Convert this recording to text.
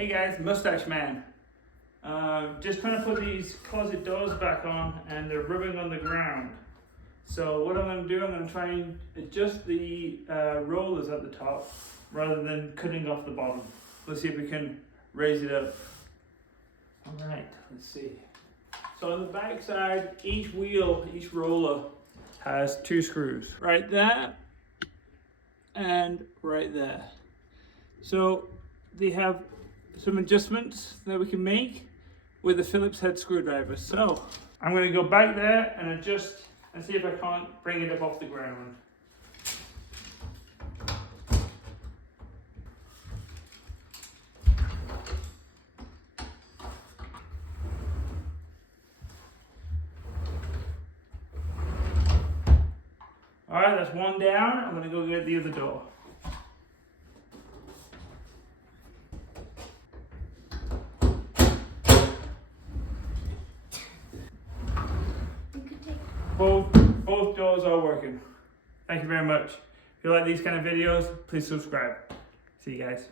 Hey guys, Mustache Man. Just trying to put these closet doors back on and they're rubbing on the ground. So what I'm going to do, I'm going to try and adjust the rollers at the top rather than cutting off the bottom. Let's see if we can raise it up. Alright, let's see. So on the back side, each roller has 2 screws. Right there and right there. So they have some adjustments that we can make with the Phillips head screwdriver. So I'm going to go back there and adjust and see if I can't bring it up off the ground. Alright, that's one down. I'm going to go get the other door. Both doors are working. Thank you very much. If you like these kind of videos, please subscribe. See you guys.